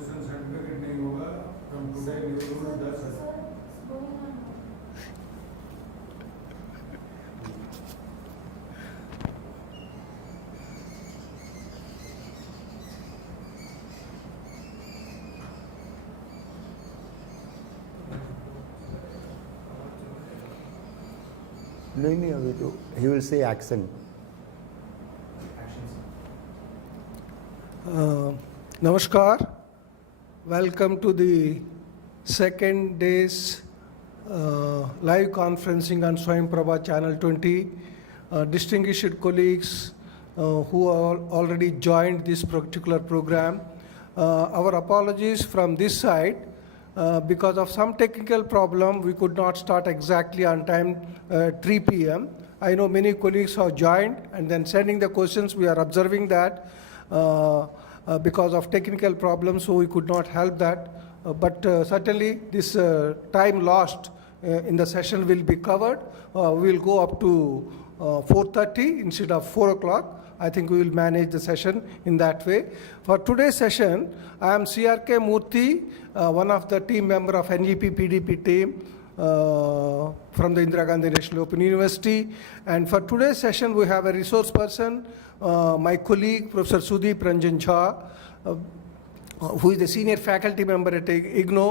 Position certificate नहीं होगा from today new rule 10 नहीं अभी तो he will say action. Namaskar. Welcome to the second day's live conferencing on Swayam Prabha Channel 20. Distinguished colleagues who are already joined this particular program. Our apologies from this side. Because of some technical problem, we could not start exactly on time, 3 p.m. I know many colleagues have joined and then sending the questions. We are observing that because of technical problems, so we could not help that. But certainly this time lost in the session will be covered. We will go up to 4:30 instead of 4 o'clock. I think we will manage the session in that way. For today's session, I am CRK Murthy, one of the team member of NEP-PDP team from the Indira Gandhi National Open University. And for today's session, we have a resource person, my colleague, Professor Sudeep Jha, who is a senior faculty member at IGNO,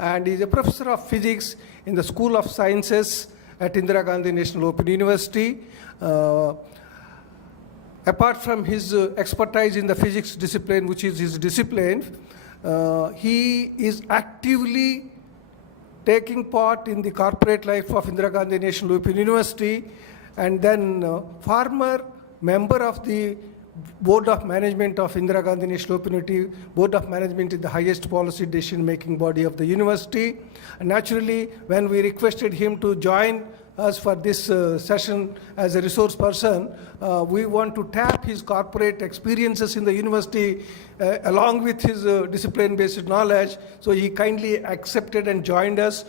and is a professor of physics in the School of Sciences at Indira Gandhi National Open University. Apart from his expertise in the physics discipline, which is his discipline, he is actively taking part in the corporate life of Indira Gandhi National Open University, and then former member of the Board of Management of Indira Gandhi National Open University. Board of Management is the highest policy decision-making body of the university. And naturally, when we requested him to join us for this session as a resource person, we want to tap his corporate experiences in the university along with his discipline-based knowledge. So he kindly accepted and joined us.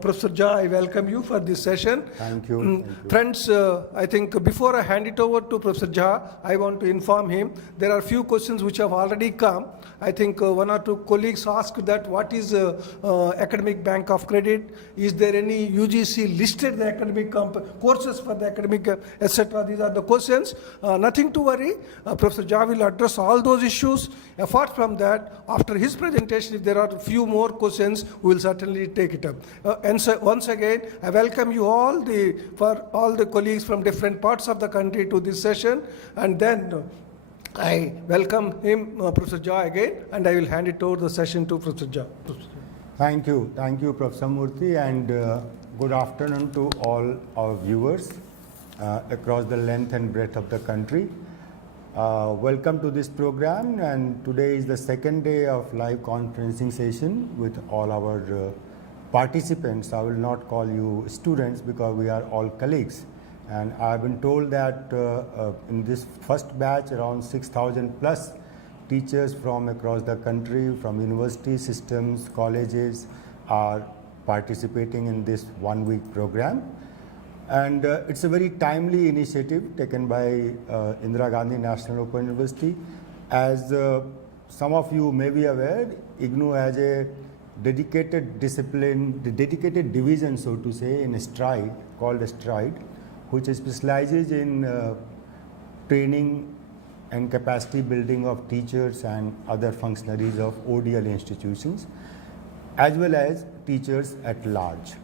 Professor Jha, I welcome you for this session. Thank you. Thank you. Friends, I think before I hand it over to Professor Jha, I want to inform him there are few questions which have already come. I think one or two colleagues asked that what is academic bank of credit? Is there any UGC listed the academic courses for the academic, etc.? These are the questions. Nothing to worry. Professor Jha will address all those issues. Apart from that, after his presentation, if there are a few more questions, we will certainly take it up. And so once again, I welcome you all, for all the colleagues from different parts of the country to this session. And then I welcome him, Professor Jha, again, and I will hand it over the session to Professor Jha. Thank you, Professor Murthy, and good afternoon to all our viewers across the length and breadth of the country. Welcome to this program, and today is the second day of live conferencing session with all our participants. I will not call you students because we are all colleagues. And I've been told that in this first batch, around 6,000 plus teachers from across the country, from university systems, colleges, are participating in this one-week program. And it's a very timely initiative taken by Indira Gandhi National Open University. As some of you may be aware, IGNO has a dedicated discipline, the dedicated division, so to say, in STRIDE, called STRIDE, which specializes in training and capacity building of teachers and other functionaries of ODL institutions, as well as teachers at large.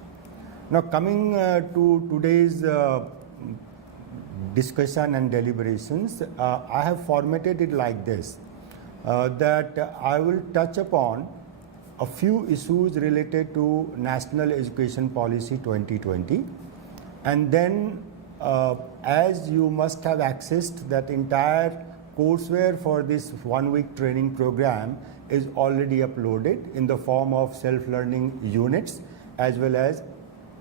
Now, coming to today's discussion and deliberations, I have formatted it like this, that I will touch upon a few issues related to National Education Policy 2020, and then as you must have accessed that entire courseware for this one-week training program is already uploaded in the form of self-learning units as well as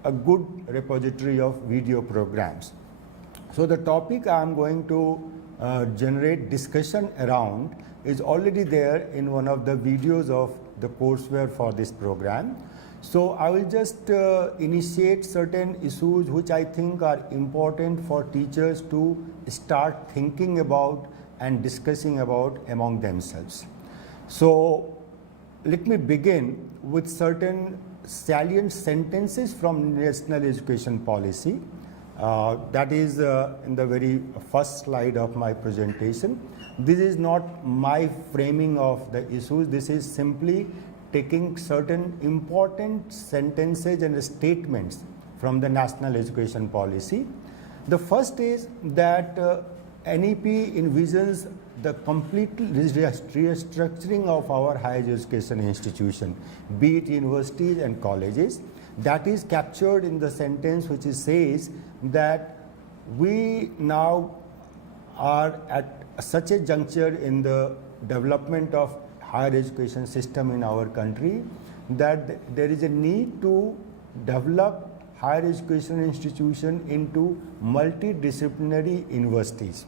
a good repository of video programs. So the topic I am going to generate discussion around is already there in one of the videos of the courseware for this program. So I will just initiate certain issues which I think are important for teachers to start thinking about and discussing about among themselves. So let me begin with certain salient sentences from National Education Policy. That is in the very first slide of my presentation. This is not my framing of the issues. This is simply taking certain important sentences and statements from the National Education Policy. The first is that NEP envisions the complete restructuring of our higher education institution, be it universities and colleges. That is captured in the sentence which says that we now are at such a juncture in the development of higher education system in our country that there is a need to develop higher education institution into multidisciplinary universities.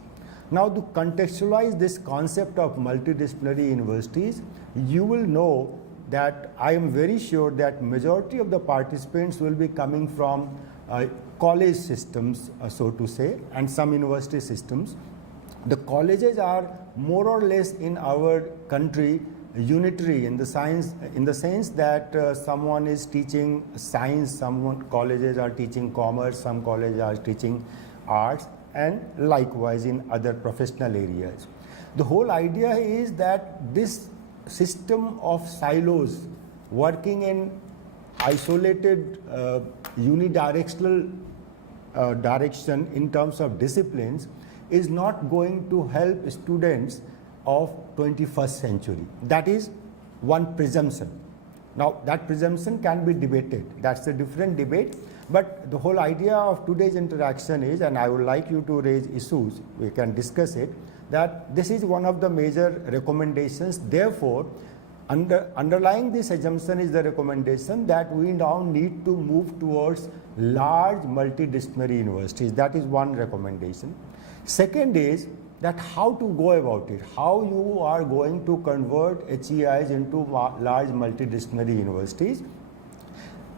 Now, to contextualize this concept of multidisciplinary universities, you will know that I am very sure that majority of the participants will be coming from college systems, so to say, and some university systems. The colleges are more or less in our country unitary in the sense that someone is teaching science, some colleges are teaching commerce, some colleges are teaching arts, and likewise in other professional areas. The whole idea is that this system of silos working in isolated unidirectional direction in terms of disciplines is not going to help students of 21st century. That is one presumption. Now that presumption can be debated. That's a different debate. But the whole idea of today's interaction is, and I would like you to raise issues, we can discuss it, that this is one of the major recommendations. Therefore, underlying this assumption is the recommendation that we now need to move towards large multidisciplinary universities. That is one recommendation. Second is that how to go about it, how you are going to convert HEIs into large multidisciplinary universities.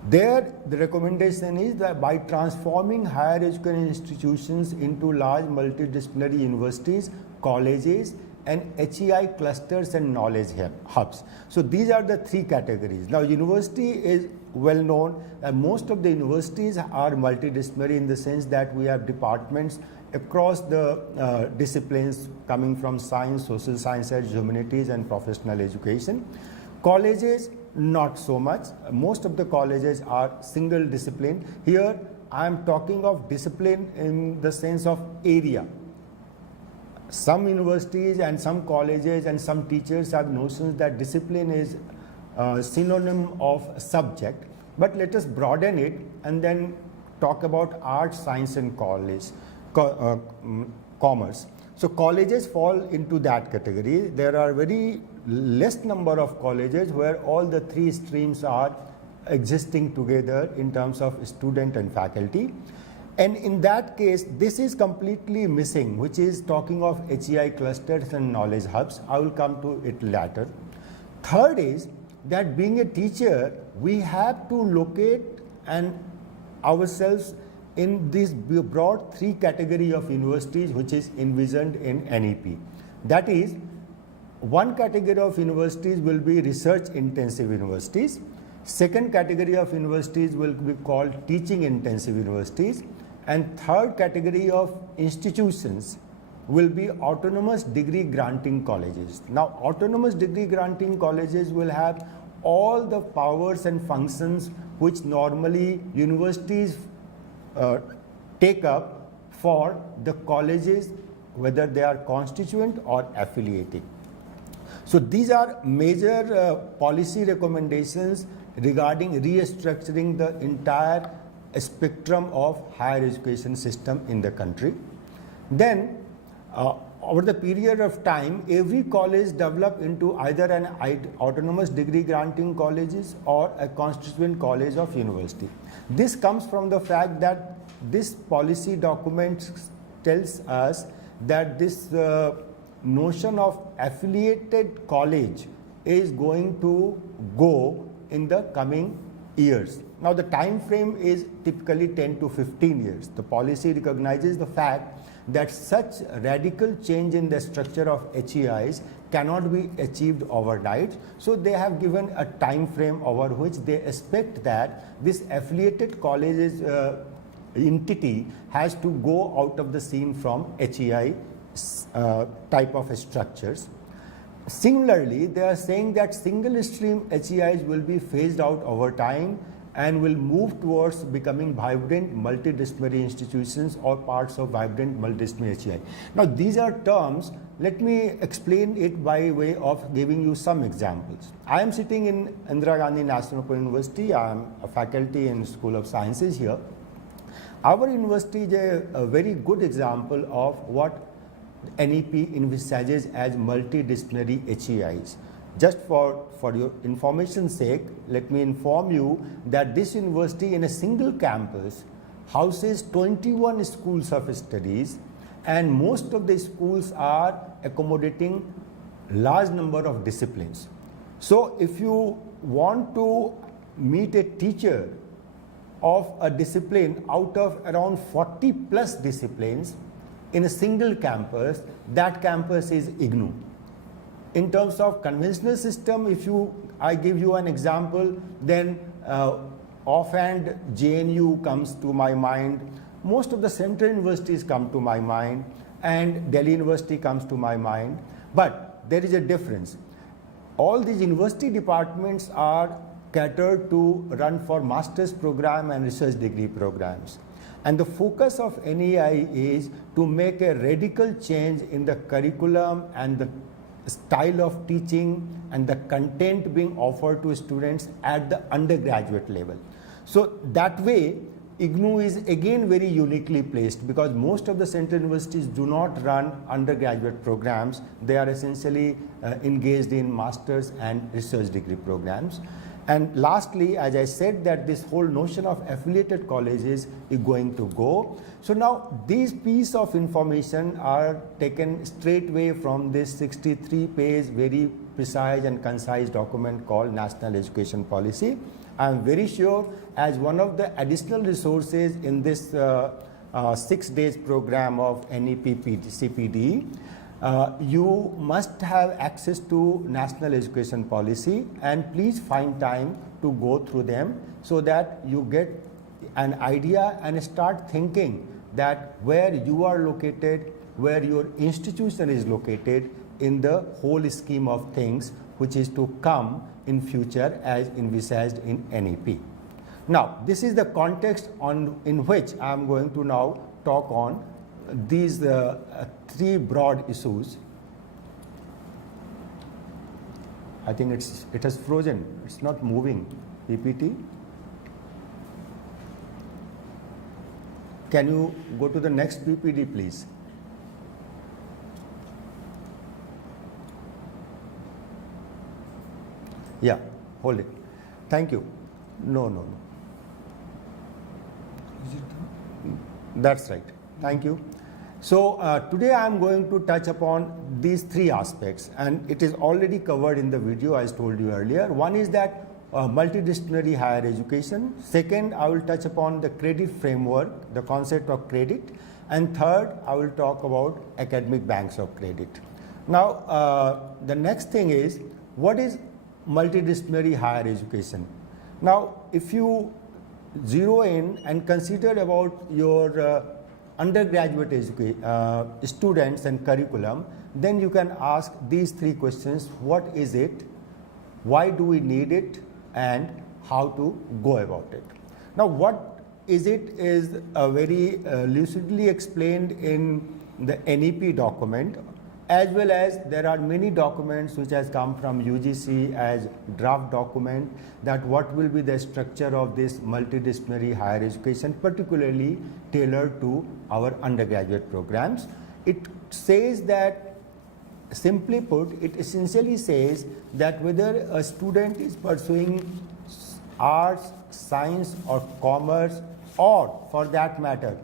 There, the recommendation is that by transforming higher education institutions into large multidisciplinary universities, colleges, and HEI clusters and knowledge hubs. So these are the three categories. Now, university is well known that most of the universities are multidisciplinary in the sense that we have departments across the disciplines coming from science, social sciences, humanities, and professional education. Colleges, not so much. Most of the colleges are single discipline. Here, I am talking of discipline in the sense of area. Some universities and some colleges and some teachers have notions that discipline is synonym of subject. But let us broaden it and then talk about arts, science, and commerce. So colleges fall into that category. There are very less number of colleges where all the three streams are existing together in terms of student and faculty. And in that case, this is completely missing, which is talking of HEI clusters and knowledge hubs. I will come to it later. Third is that being a teacher, we have to locate ourselves in this broad three category of universities which is envisioned in NEP. That is, one category of universities will be research intensive universities. Second category of universities will be called teaching intensive universities. And third category of institutions will be autonomous degree granting colleges. Now, autonomous degree granting colleges will have all the powers and functions which normally universities take up for the colleges, whether they are constituent or affiliating. So these are major policy recommendations regarding restructuring the entire spectrum of higher education system in the country. Then over the period of time, every college developed into either an autonomous degree granting colleges or a constituent college of university. This comes from the fact that this policy document tells us that this notion of affiliated college is going to go in the coming years. Now the time frame is typically 10 to 15 years. The policy recognizes the fact that such radical change in the structure of HEIs cannot be achieved overnight. So they have given a time frame over which they expect that this affiliated colleges entity has to go out of the scene from HEI type of structures. Similarly, they are saying that single stream HEIs will be phased out over time and will move towards becoming vibrant multidisciplinary institutions or parts of vibrant multidisciplinary HEI. Now, these are terms. Let me explain it by way of giving you some examples. I am sitting in Indira Gandhi National Open University. I am a faculty in School of Sciences here. Our university is a very good example of what NEP envisages as multidisciplinary HEIs. Just for your information's sake, let me inform you that this university in a single campus houses 21 schools of studies, and most of the schools are accommodating large number of disciplines. So if you want to meet a teacher of a discipline out of around 40 plus disciplines in a single campus, that campus is IGNOU. In terms of conventional system, I give you an example, then offhand JNU comes to my mind, most of the central universities come to my mind, and Delhi University comes to my mind. But there is a difference. All these university departments are catered to run for master's program and research degree programs. And the focus of NEI is to make a radical change in the curriculum and the style of teaching and the content being offered to students at the undergraduate level. So that way, IGNOU is again very uniquely placed, because most of the central universities do not run undergraduate programs. They are essentially engaged in master's and research degree programs. And lastly, as I said, that this whole notion of affiliated colleges is going to go. So now these pieces of information are taken straightway from this 63-page very precise and concise document called National Education Policy. I am very sure as one of the additional resources in this 6 days program of NEP-CPD, you must have access to National Education Policy, and please find time to go through them so that you get an idea and start thinking that where you are located, where your institution is located in the whole scheme of things which is to come in future as envisaged in NEP. Now, this is the context in which I am going to now talk on these 3 broad issues. I think it has frozen. It's not moving. PPT. Can you go to the next PPT, please? Yeah, hold it. Thank you. No. Is it done? That's right. Thank you. So today I am going to touch upon these 3 aspects, and it is already covered in the video as told you earlier. One is that multidisciplinary higher education. Second, I will touch upon the credit framework, the concept of credit. And third, I will talk about academic banks of credit. Now, the next thing is, what is multidisciplinary higher education? Now, if you zero in and consider about your undergraduate students and curriculum, then you can ask these 3 questions. What is it? Why do we need it? And how to go about it? Now, what is it is very lucidly explained in the NEP document, as well as there are many documents which has come from UGC as draft document, that what will be the structure of this multidisciplinary higher education, particularly tailored to our undergraduate programs. It says that, simply put, it essentially says that whether a student is pursuing arts, science or commerce, or for that matter,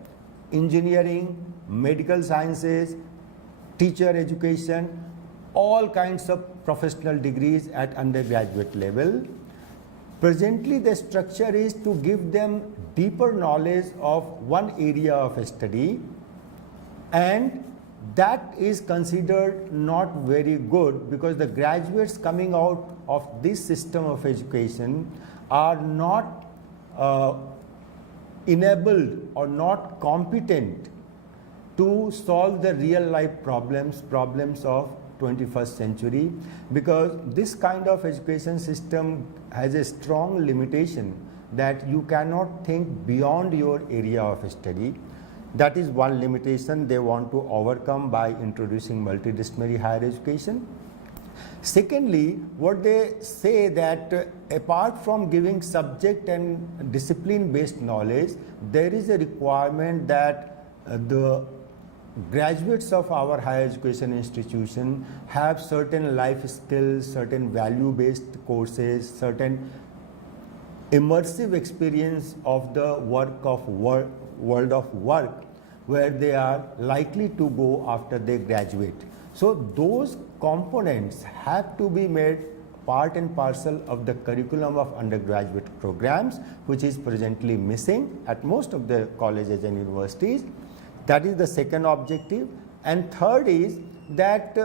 engineering, medical sciences, teacher education, all kinds of professional degrees at undergraduate level. Presently, the structure is to give them deeper knowledge of one area of study and that is considered not very good, because the graduates coming out of this system of education are not enabled or not competent to solve the real life problems of 21st century, because this kind of education system has a strong limitation that you cannot think beyond your area of study. That is one limitation they want to overcome by introducing multidisciplinary higher education. Secondly, what they say that apart from giving subject and discipline based knowledge, there is a requirement that the graduates of our higher education institution have certain life skills, certain value based courses, certain immersive experience of the world of work where they are likely to go after they graduate. So those components have to be made part and parcel of the curriculum of undergraduate programs, which is presently missing at most of the colleges and universities. That is the second objective. And third is that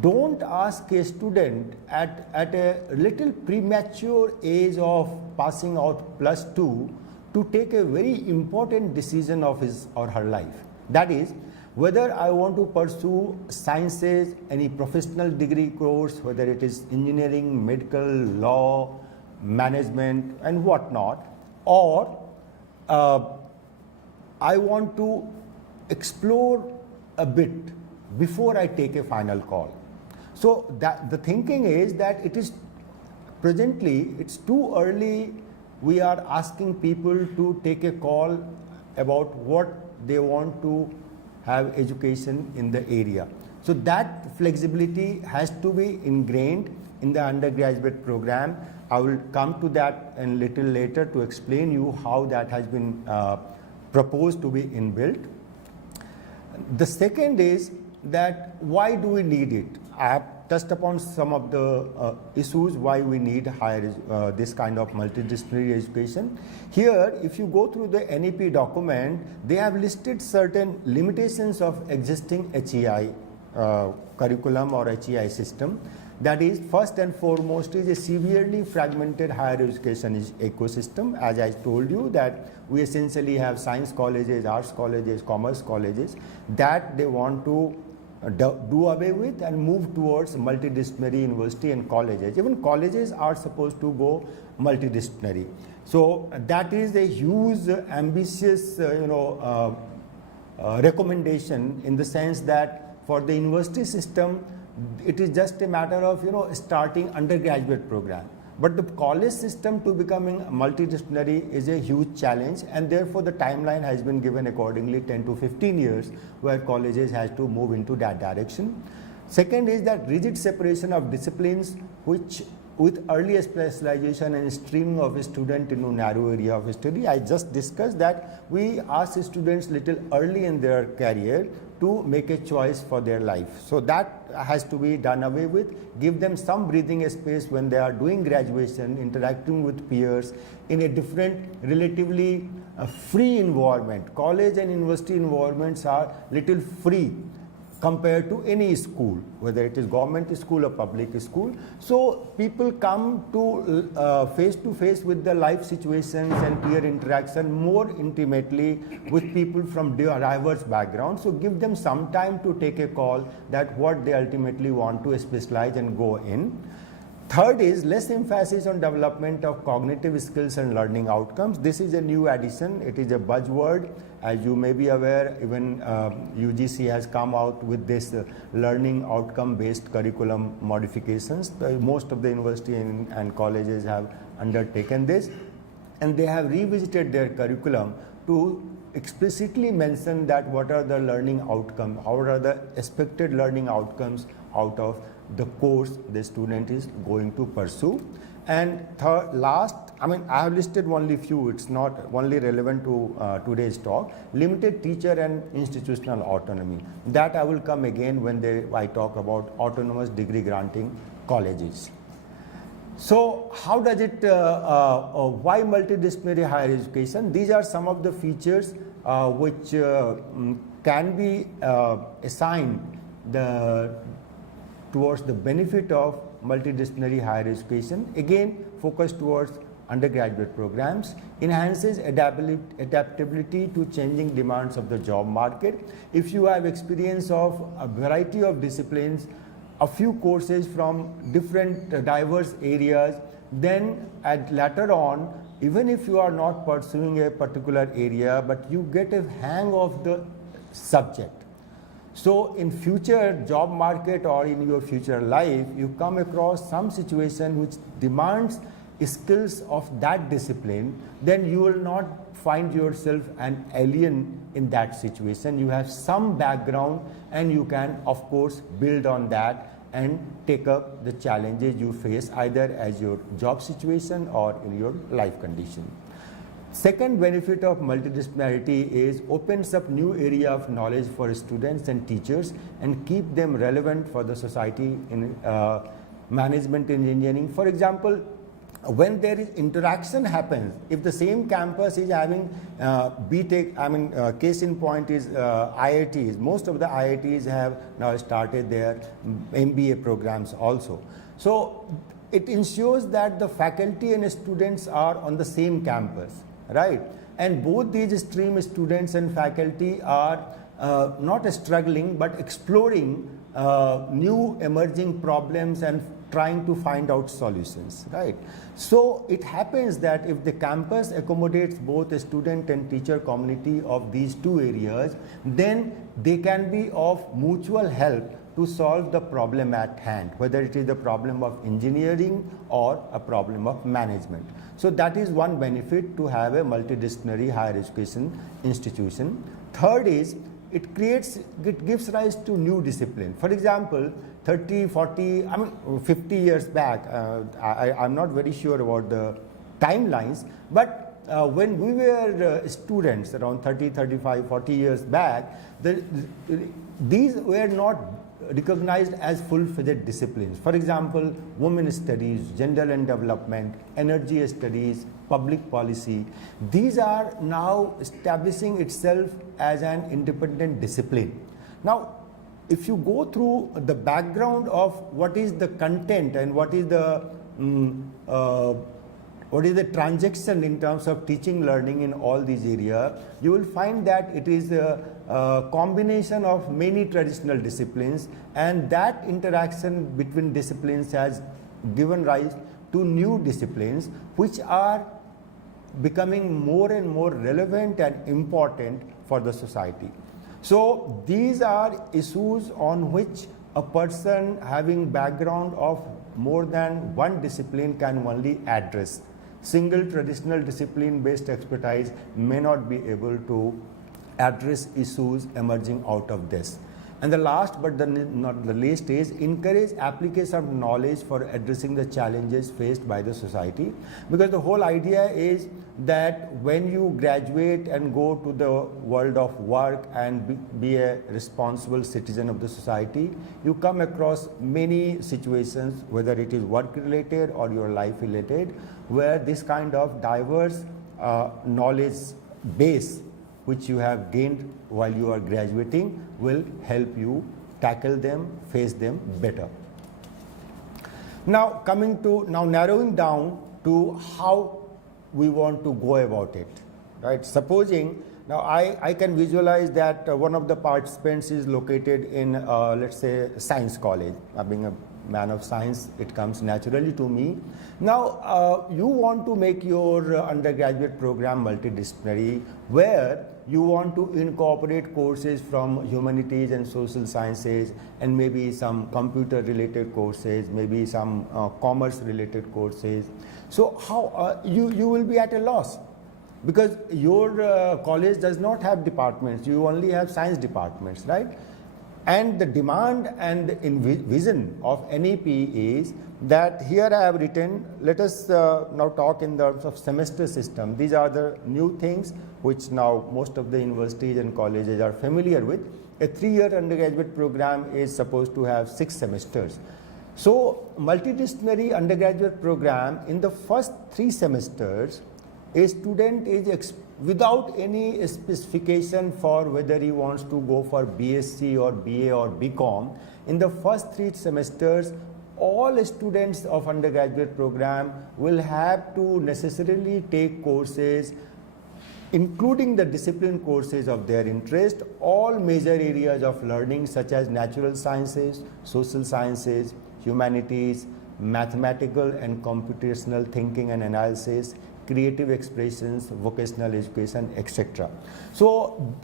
don't ask a student at a little premature age of passing out +2 to take a very important decision of his or her life. That is, whether I want to pursue sciences, any professional degree course, whether it is engineering, medical, law, management and whatnot, or I want to explore a bit before I take a final call. So that the thinking is that it is presently, it's too early. We are asking people to take a call about what they want to have education in the area. So that flexibility has to be ingrained in the undergraduate program. I will come to that a little later to explain you how that has been proposed to be inbuilt. The second is that why do we need it? I have touched upon some of the issues why we need this kind of multidisciplinary education. Here, if you go through the NEP document, they have listed certain limitations of existing HEI curriculum or HEI system. That is, first and foremost, is a severely fragmented higher education ecosystem. As I told you, that we essentially have science colleges, arts colleges, commerce colleges, that they want to do away with and move towards multidisciplinary university and colleges. Even colleges are supposed to go multidisciplinary. So that is a huge, ambitious, recommendation, in the sense that for the university system, it is just a matter of starting undergraduate program. But the college system to becoming multidisciplinary is a huge challenge, and therefore the timeline has been given accordingly, 10 to 15 years, where colleges has to move into that direction. Second is that rigid separation of disciplines, which with early specialization and streaming of a student into narrow area of study. I just discussed that we ask students little early in their career to make a choice for their life. So that has to be done away with. Give them some breathing space when they are doing graduation, interacting with peers in a different, relatively free environment. College and university environments are little free compared to any school, whether it is government school or public school. So people come to face with the life situations and peer interaction more intimately with people from diverse backgrounds. So give them some time to take a call that what they ultimately want to specialize and go in. Third is less emphasis on development of cognitive skills and learning outcomes. This is a new addition. It is a buzzword. As you may be aware, even UGC has come out with this learning outcome based curriculum modifications. Most of the university and colleges have undertaken this, and they have revisited their curriculum to explicitly mention that what are the learning outcomes, how are the expected learning outcomes out of the course the student is going to pursue. And last, I have listed only few, it's not only relevant to today's talk, limited teacher and institutional autonomy. That I will come again when I talk about autonomous degree granting colleges. So how does it, why multidisciplinary higher education? These are some of the features which can be assigned towards the benefit of multidisciplinary higher education, again focused towards undergraduate programs, enhances adaptability to changing demands of the job market. If you have experience of a variety of disciplines, a few courses from different diverse areas, then later on, even if you are not pursuing a particular area, but you get a hang of the subject. So in future job market or in your future life, you come across some situation which demands skills of that discipline, then you will not find yourself an alien in that situation. You have some background and you can of course build on that and take up the challenges you face either as your job situation or in your life condition. Second benefit of multidisciplinarity is opens up new area of knowledge for students and teachers and keep them relevant for the society in management engineering. For example, when there is interaction happens, if the same campus is having BTech, case in point is IITs. Most of the IITs have now started their MBA programs also. So it ensures that the faculty and students are on the same campus, right? And both these stream students and faculty are not struggling but exploring new emerging problems and trying to find out solutions, right? So it happens that if the campus accommodates both a student and teacher community of these two areas, then they can be of mutual help to solve the problem at hand, whether it is the problem of engineering or a problem of management. So that is one benefit to have a multidisciplinary higher education institution. Third is it gives rise to new discipline. For example, 30, 40, 50 years back, I'm not very sure about the timelines, but when we were students around 30, 35, 40 years back, these were not recognized as full-fledged disciplines. For example, women's studies, gender and development, energy studies, public policy. These are now establishing itself as an independent discipline. Now, if you go through the background of what is the content and what is the transaction in terms of teaching learning in all these areas, you will find that it is a combination of many traditional disciplines, and that interaction between disciplines has given rise to new disciplines which are becoming more and more relevant and important for the society. So these are issues on which a person having background of more than one discipline can only address. Single traditional discipline based expertise may not be able to address issues emerging out of this. And the last but not the least is encourage application of knowledge for addressing the challenges faced by the society, because the whole idea is that when you graduate and go to the world of work and be a responsible citizen of the society, you come across many situations, whether it is work related or your life related, where this kind of diverse knowledge base which you have gained while you are graduating will help you tackle them, face them better. Now narrowing down to how we want to go about it, right? Supposing, now I can visualize that one of the participants is located in, let's say, science college. Being a man of science, it comes naturally to me. Now, you want to make your undergraduate program multidisciplinary, where you want to incorporate courses from humanities and social sciences, and maybe some computer related courses, maybe some commerce related courses. So how you will be at a loss, because your college does not have departments, you only have science departments, right? And the demand and the vision of NEP is that here I have written, let us now talk in terms of semester system. These are the new things which now most of the universities and colleges are familiar with. A 3-year undergraduate program is supposed to have 6 semesters. So multidisciplinary undergraduate program, in the first 3 semesters, a student is without any specification for whether he wants to go for BSc or BA or BCom, in the first 3 semesters, all students of undergraduate program will have to necessarily take courses including the discipline courses of their interest, all major areas of learning such as natural sciences, social sciences, humanities, mathematical and computational thinking and analysis, creative expressions, vocational education, etc. So,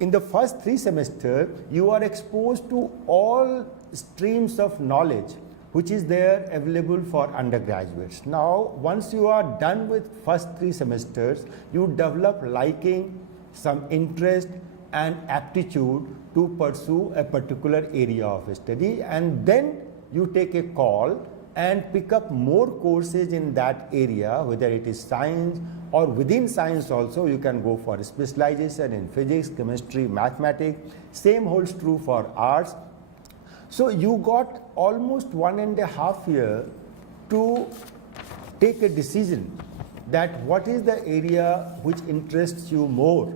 in the first 3 semesters, you are exposed to all streams of knowledge which is there available for undergraduates. Now, once you are done with first 3 semesters, you develop liking, some interest and aptitude to pursue a particular area of study, and then you take a call and pick up more courses in that area, whether it is science or within science also you can go for specialization in physics, chemistry, mathematics. Same holds true for arts. So you got almost 1.5 years to take a decision that what is the area which interests you more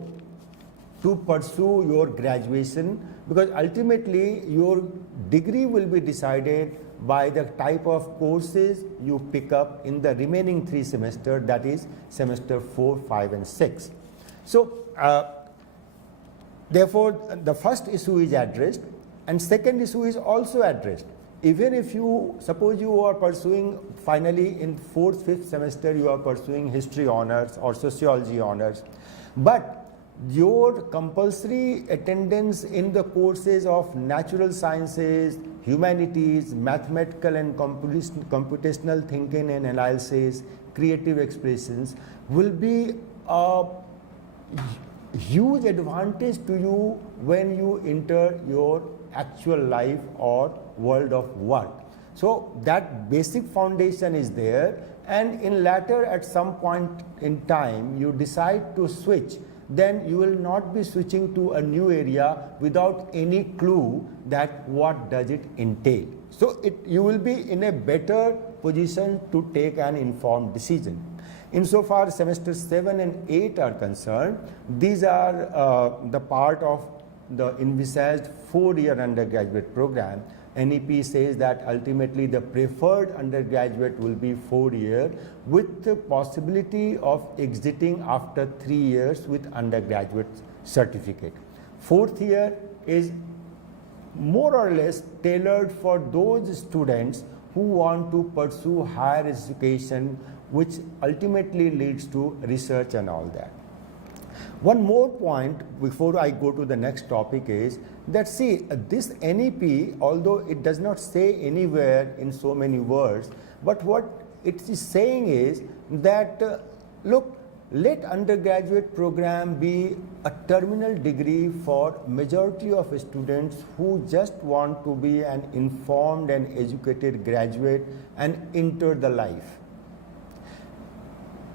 to pursue your graduation, because ultimately your degree will be decided by the type of courses you pick up in the remaining 3 semesters, that is semester 4, 5 and 6. So therefore the first issue is addressed. And second issue is also addressed. Even if you, suppose you are pursuing finally in 4th, 5th semester you are pursuing history honors or sociology honors, but your compulsory attendance in the courses of natural sciences, humanities, mathematical and computational thinking and analysis, creative expressions will be a huge advantage to you when you enter your actual life or world of work. So that basic foundation is there, and in latter at some point in time you decide to switch, then you will not be switching to a new area without any clue that what does it entail. So you will be in a better position to take an informed decision. Insofar semester 7 and 8 are concerned, these are the part of the envisaged 4-year undergraduate program. NEP says that ultimately the preferred undergraduate will be 4 years with the possibility of exiting after 3 years with undergraduate certificate. 4th year is more or less tailored for those students who want to pursue higher education, which ultimately leads to research and all that. One more point before I go to the next topic is that, see, this NEP, although it does not say anywhere in so many words, but what it is saying is that, look, let undergraduate program be a terminal degree for majority of students who just want to be an informed and educated graduate and enter the life.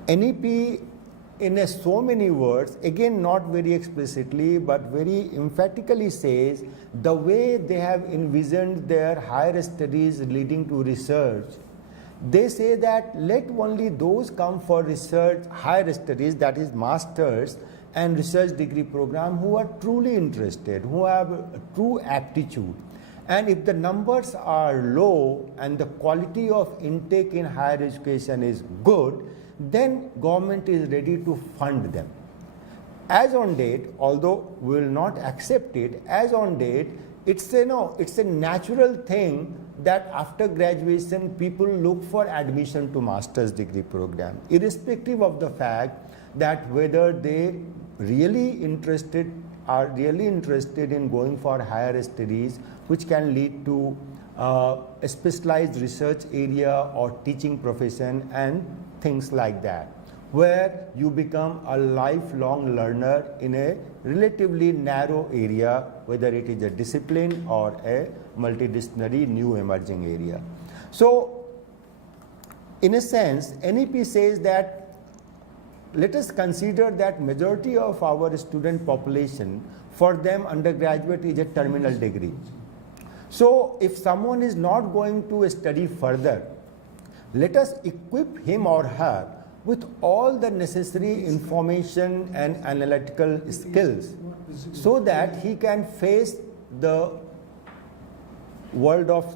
NEP in so many words, again not very explicitly but very emphatically says the way they have envisioned their higher studies leading to research. They say that let only those come for research, higher studies, that is masters and research degree program, who are truly interested, who have a true aptitude. And if the numbers are low and the quality of intake in higher education is good, then government is ready to fund them. As on date, although we will not accept it, as on date, it's a natural thing that after graduation people look for admission to master's degree program, irrespective of the fact that whether they are really interested in going for higher studies, which can lead to a specialized research area or teaching profession and things like that, where you become a lifelong learner in a relatively narrow area, whether it is a discipline or a multidisciplinary new emerging area. So, in a sense, NEP says that let us consider that majority of our student population, for them undergraduate is a terminal degree. So, if someone is not going to study further, let us equip him or her with all the necessary information and analytical skills so that he can face the world of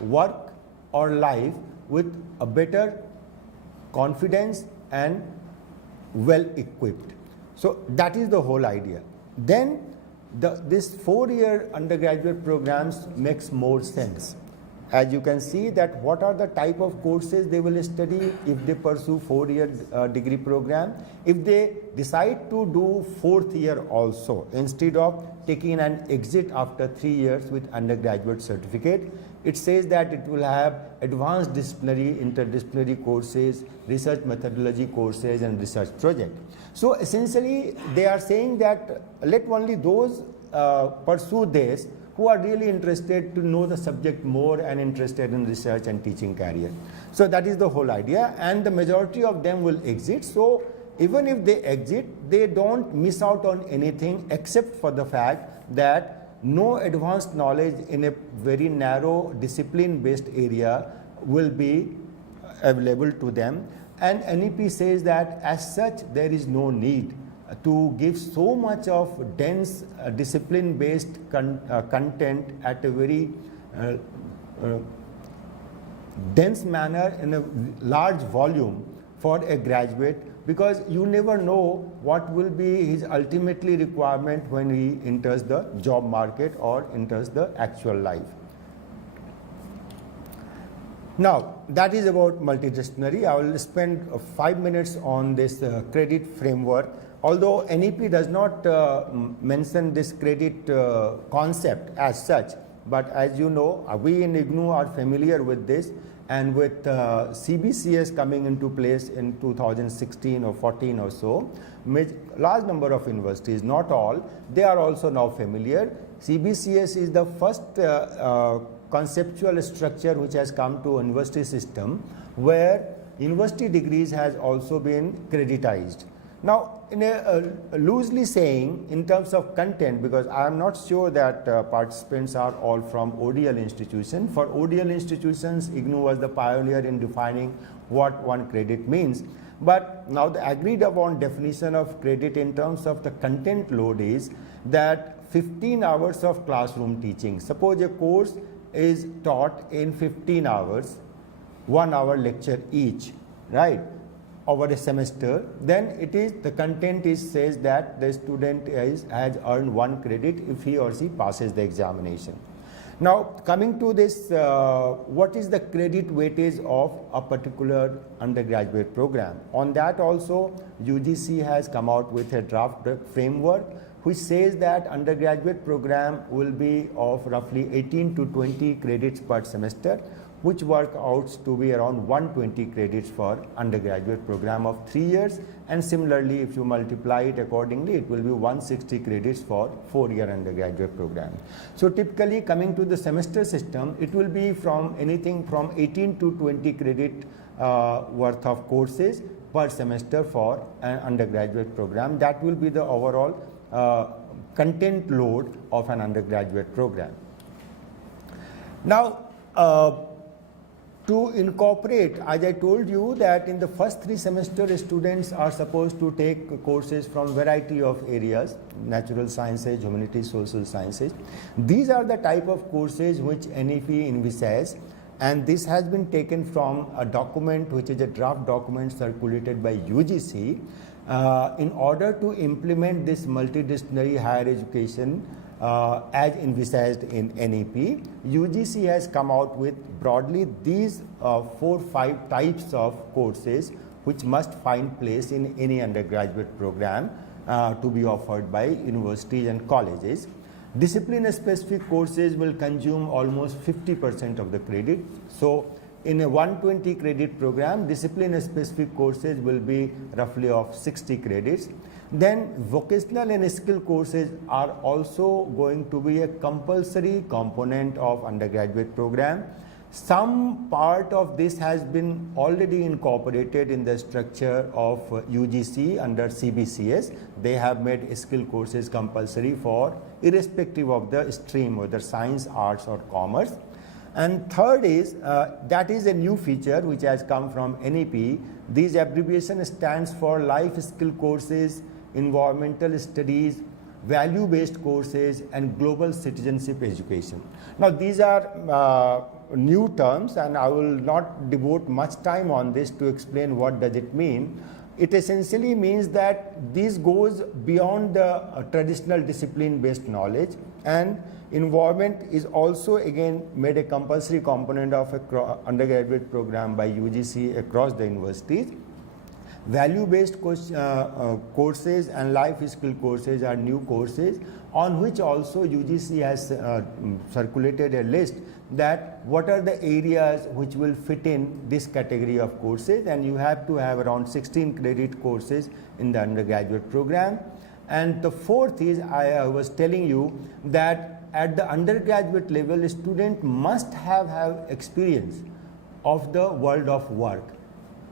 work or life with a better confidence and well equipped. So that is the whole idea. Then this 4-year undergraduate programs makes more sense. As you can see that what are the type of courses they will study if they pursue 4-year degree program. If they decide to do 4th year also, instead of taking an exit after 3 years with undergraduate certificate, it says that it will have advanced disciplinary, interdisciplinary courses, research methodology courses and research project. So essentially they are saying that let only those pursue this who are really interested to know the subject more and interested in research and teaching career. So that is the whole idea, and the majority of them will exit. So even if they exit, they don't miss out on anything except for the fact that no advanced knowledge in a very narrow discipline based area will be available to them. And NEP says that as such there is no need to give so much of dense discipline based content at a very dense manner in a large volume for a graduate, because you never know what will be his ultimately requirement when he enters the job market or enters the actual life. Now, that is about multidisciplinary. I will spend 5 minutes on this credit framework. Although NEP does not mention this credit concept as such, but as you know, we in IGNOU are familiar with this, and with CBCS coming into place in 2016 or 14 or so, large number of universities, not all, they are also now familiar. CBCS is the first conceptual structure which has come to university system where university degrees has also been creditized. Now, in a loosely saying, in terms of content, because I am not sure that participants are all from ODL institution. For ODL institutions, IGNOU was the pioneer in defining what one credit means. But now the agreed upon definition of credit in terms of the content load is that 15 hours of classroom teaching. Suppose a course is taught in 15 hours, 1 hour lecture each, right? Over a semester, then it is the content says that the student has earned 1 credit if he or she passes the examination. Now coming to this, what is the credit weightage of a particular undergraduate program? On that also UGC has come out with a draft framework which says that undergraduate program will be of roughly 18 to 20 credits per semester, which work out to be around 120 credits for undergraduate program of 3 years, and similarly if you multiply it accordingly, it will be 160 credits for 4-year undergraduate program. So typically coming to the semester system, it will be from anything from 18 to 20 credit worth of courses per semester for an undergraduate program. That will be the overall content load of an undergraduate program. Now, to incorporate, as I told you that in the first 3 semesters, students are supposed to take courses from variety of areas, natural sciences, humanities, social sciences. These are the type of courses which NEP envisages, and this has been taken from a document which is a draft document circulated by UGC in order to implement this multidisciplinary higher education as envisaged in NEP. UGC has come out with broadly these 4-5 types of courses which must find place in any undergraduate program to be offered by universities and colleges. Discipline specific courses will consume almost 50% of the credit. So in a 120 credit program, discipline specific courses will be roughly of 60 credits. Then vocational and skill courses are also going to be a compulsory component of undergraduate program. Some part of this has been already incorporated in the structure of UGC under CBCS. They have made skill courses compulsory for irrespective of the stream, whether science, arts or commerce. And third is, that is a new feature which has come from NEP. These abbreviation stands for life skill courses, environmental studies, value-based courses, and global citizenship education. Now these are new terms, and I will not devote much time on this to explain what does it mean. It essentially means that this goes beyond the traditional discipline-based knowledge, and environment is also again made a compulsory component of a undergraduate program by UGC across the universities. Value-based courses and life skill courses are new courses on which also UGC has circulated a list that what are the areas which will fit in this category of courses, and you have to have around 16 credit courses in the undergraduate program. And the fourth is, I was telling you that at the undergraduate level, a student must have experience of the world of work.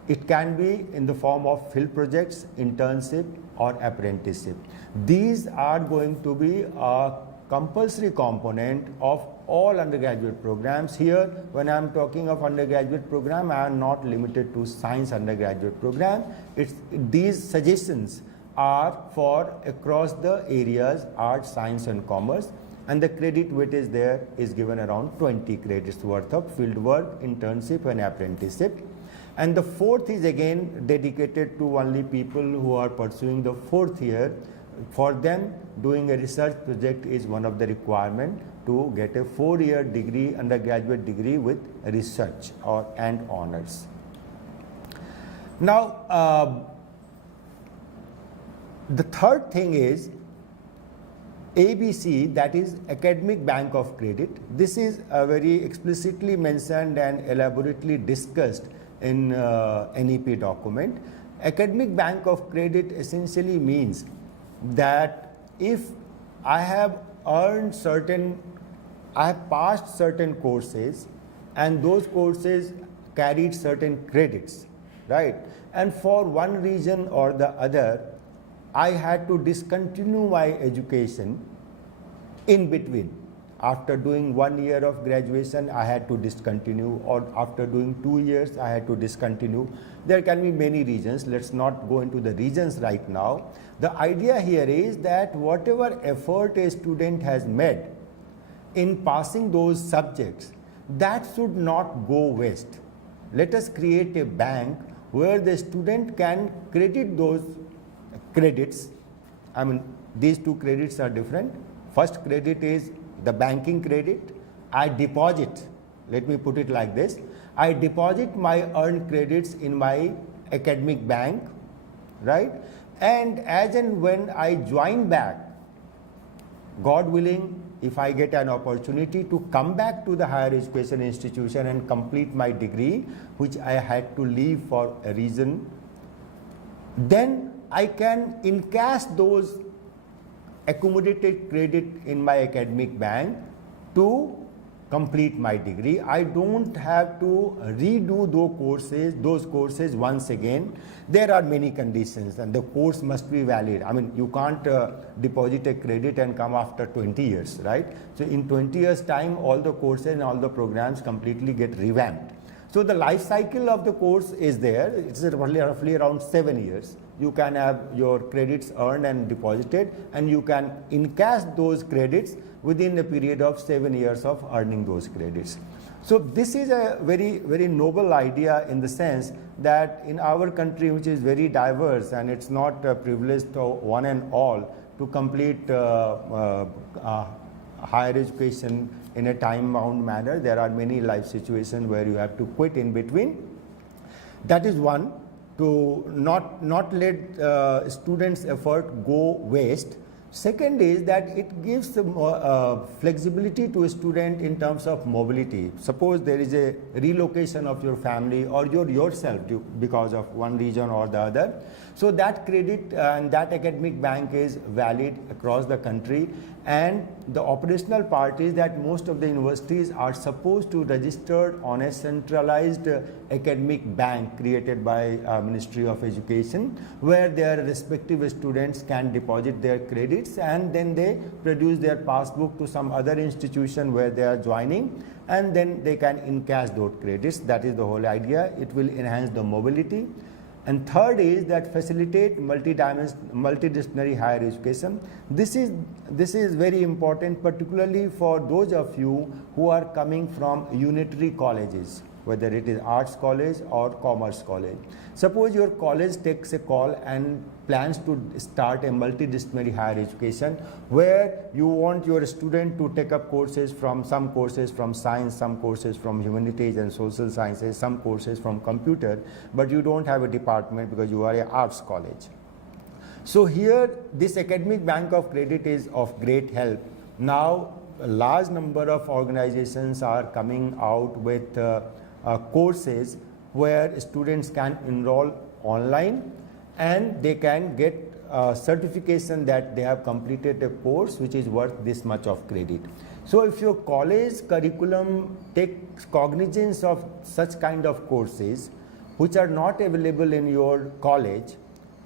It can be in the form of field projects, internship, or apprenticeship. These are going to be a compulsory component of all undergraduate programs. Here, when I am talking of undergraduate program, I am not limited to science undergraduate program. These suggestions are for across the areas art, science, and commerce, and the credit weightage there is given around 20 credits worth of field work, internship, and apprenticeship. And the fourth is again dedicated to only people who are pursuing the fourth year. For them, doing a research project is one of the requirement to get a 4-year degree, undergraduate degree with research and honors. Now, the third thing is ABC, that is Academic Bank of Credit. This is very explicitly mentioned and elaborately discussed in NEP document. Academic Bank of Credit essentially means that if I have passed certain courses, and those courses carried certain credits, right? And for one reason or the other, I had to discontinue my education in between. After doing 1 year of graduation, I had to discontinue, or after doing 2 years, I had to discontinue. There can be many reasons. Let's not go into the reasons right now. The idea here is that whatever effort a student has made in passing those subjects, that should not go waste. Let us create a bank where the student can credit those credits. I mean, these two credits are different. First credit is the banking credit. I deposit, let me put it like this, I deposit my earned credits in my academic bank, right? And as and when I join back, God willing, if I get an opportunity to come back to the higher education institution and complete my degree, which I had to leave for a reason, then I can encash those accumulated credit in my academic bank to complete my degree. I don't have to redo those courses once again. There are many conditions, and the course must be valid. I mean, you can't deposit a credit and come after 20 years, right? So in 20 years time, all the courses and all the programs completely get revamped. So the life cycle of the course is there. It's roughly around 7 years. You can have your credits earned and deposited, and you can encash those credits within a period of 7 years of earning those credits. So this is a very, very noble idea in the sense that in our country, which is very diverse, and it's not privileged to one and all to complete higher education in a time-bound manner. There are many life situations where you have to quit in between. That is one, to not let students' effort go waste. Second is that it gives flexibility to a student in terms of mobility. Suppose there is a relocation of your family or yourself because of one reason or the other. So that credit and that academic bank is valid across the country. And the operational part is that most of the universities are supposed to register on a centralized academic bank created by Ministry of Education, where their respective students can deposit their credits and then they produce their passbook to some other institution where they are joining. and then they can encash those credits. That is the whole idea. It will enhance the mobility. And third is that facilitate multidisciplinary higher education. This is very important, particularly for those of you who are coming from unitary colleges, whether it is arts college or commerce college. Suppose your college takes a call and plans to start a multidisciplinary higher education where you want your student to take up courses from science, some courses from humanities and social sciences, some courses from computer, but you don't have a department because you are an arts college. So here this academic bank of credit is of great help. Now a large number of organizations are coming out with courses where students can enroll online and they can get certification that they have completed a course which is worth this much of credit. So if your college curriculum takes cognizance of such kind of courses which are not available in your college,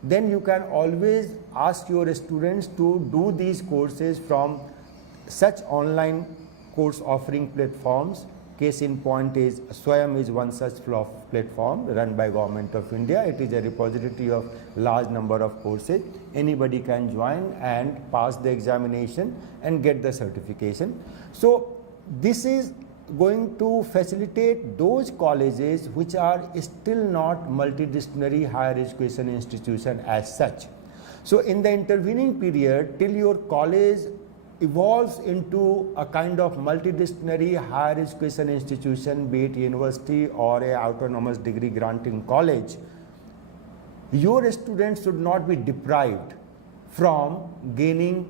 then you can always ask your students to do these courses from such online course offering platforms. Case in point is Swayam is one such platform run by Government of India. It is a repository of large number of courses. Anybody can join and pass the examination and get the certification. So this is going to facilitate those colleges which are still not multidisciplinary higher education institution as such. So in the intervening period, till your college evolves into a kind of multidisciplinary higher education institution, be it university or a autonomous degree granting college, your students should not be deprived from gaining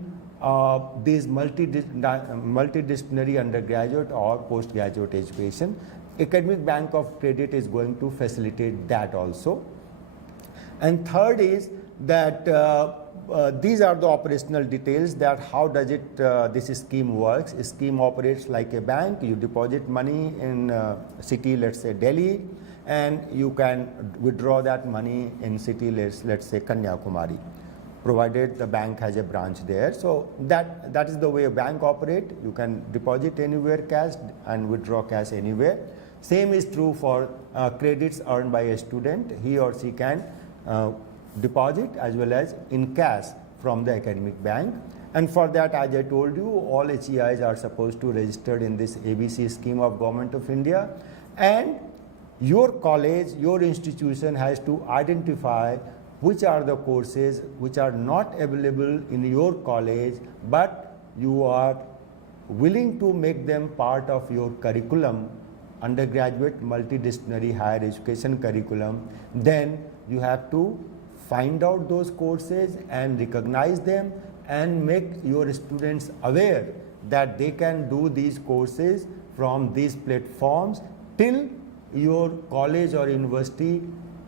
these multidisciplinary undergraduate or postgraduate education. Academic Bank of Credit is going to facilitate that also. And third is that these are the operational details, that how does it this scheme works. A scheme operates like a bank. You deposit money in city, let's say Delhi, and you can withdraw that money in city, let's say Kanyakumari, provided the bank has a branch there. So that is the way a bank operates. You can deposit anywhere cash and withdraw cash anywhere. Same is true for credits earned by a student. He or she can deposit as well as in cash from the academic bank. And for that, as I told you, all HEIs are supposed to register in this ABC scheme of Government of India, and your college, your institution has to identify which are the courses which are not available in your college but you are willing to make them part of your curriculum, undergraduate multidisciplinary higher education curriculum. Then you have to find out those courses and recognize them and make your students aware that they can do these courses from these platforms till your college or university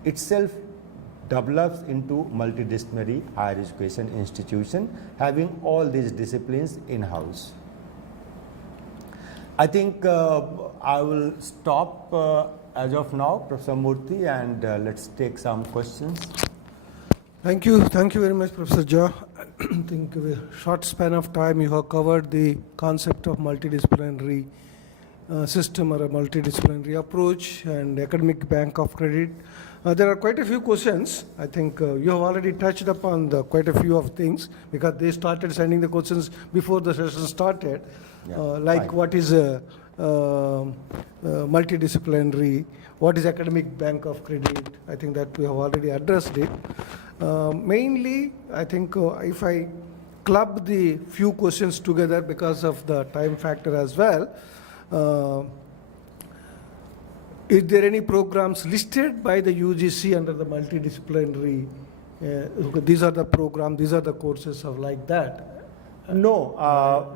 itself develops into multidisciplinary higher education institution having all these disciplines in-house. I think I will stop as of now, Professor Murthy, and let's take some questions. Thank you very much, Professor Jha. I think in a short span of time you have covered the concept of multidisciplinary system or a multidisciplinary approach and academic bank of credit. There are quite a few questions. I think you have already touched upon quite a few of things because they started sending the questions before the session started. Yeah, like fine. What is multidisciplinary, what is academic bank of credit? I think that we have already addressed it. Mainly, I think if I club the few questions together because of the time factor as well, is there any programs listed by the UGC under the multidisciplinary? These are the programs, these are the courses of like that. No,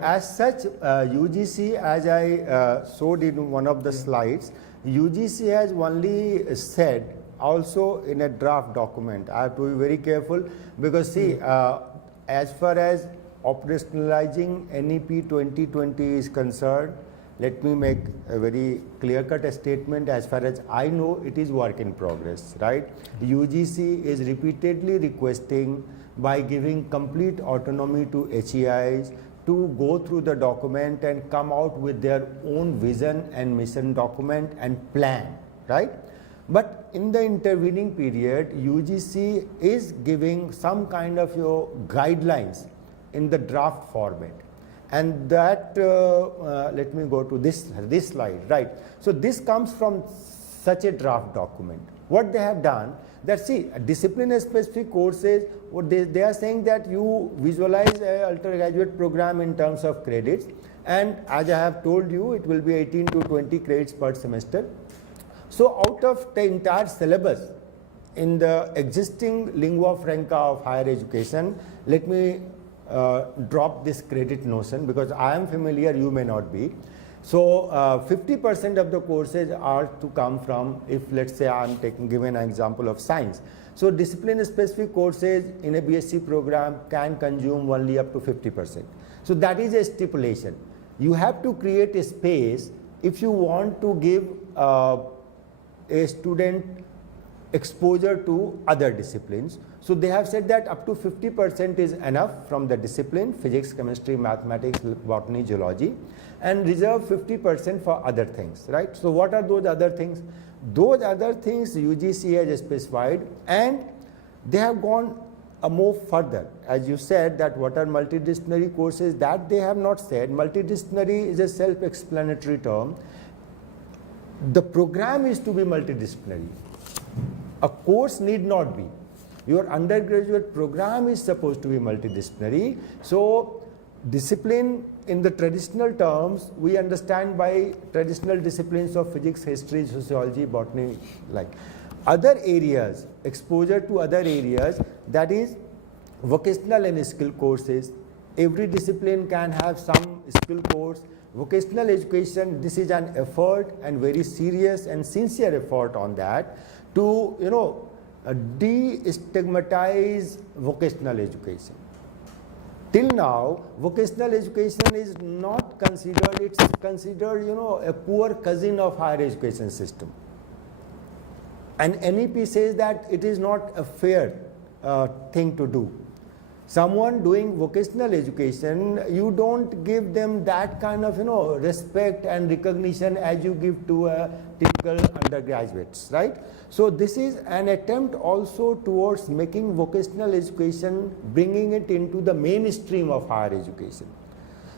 as such, UGC, as I showed in one of the slides, UGC has only said, also in a draft document. I have to be very careful because see, as far as operationalizing NEP-2020 is concerned, let me make a very clear-cut statement. As far as I know, it is work in progress, right? UGC is repeatedly requesting by giving complete autonomy to HEIs to go through the document and come out with their own vision and mission document and plan, right? But in the intervening period, UGC is giving some kind of your guidelines in the draft format. And that, let me go to this slide, right? So this comes from such a draft document. What they have done, that see, discipline-specific courses, what they are saying that you visualize a undergraduate program in terms of credits, and as I have told you, it will be 18 to 20 credits per semester. So out of the entire syllabus in the existing lingua franca of higher education, let me drop this credit notion because I am familiar, you may not be. So 50% of the courses are to come from, if let's say I am giving an example of science. So discipline specific courses in a BSc program can consume only up to 50%. So that is a stipulation. You have to create a space if you want to give a student exposure to other disciplines. So they have said that up to 50% is enough from the discipline, physics, chemistry, mathematics, botany, geology, and reserve 50% for other things, right? So what are those other things? Those other things UGC has specified, and they have gone a more further. As you said that what are multidisciplinary courses, that they have not said. Multidisciplinary is a self-explanatory term. The program is to be multidisciplinary. A course need not be. Your undergraduate program is supposed to be multidisciplinary. So discipline in the traditional terms, we understand by traditional disciplines of physics, history, sociology, botany, like. Other areas, exposure to other areas, that is vocational and skill courses. Every discipline can have some skill course. Vocational education, this is an effort and very serious and sincere effort on that to, destigmatize vocational education. Till now, vocational education is not considered, it's considered, a poor cousin of higher education system. And NEP says that it is not a fair thing to do. Someone doing vocational education, you don't give them that kind of, respect and recognition as you give to a typical undergraduates, right? So this is an attempt also towards making vocational education, bringing it into the mainstream of higher education.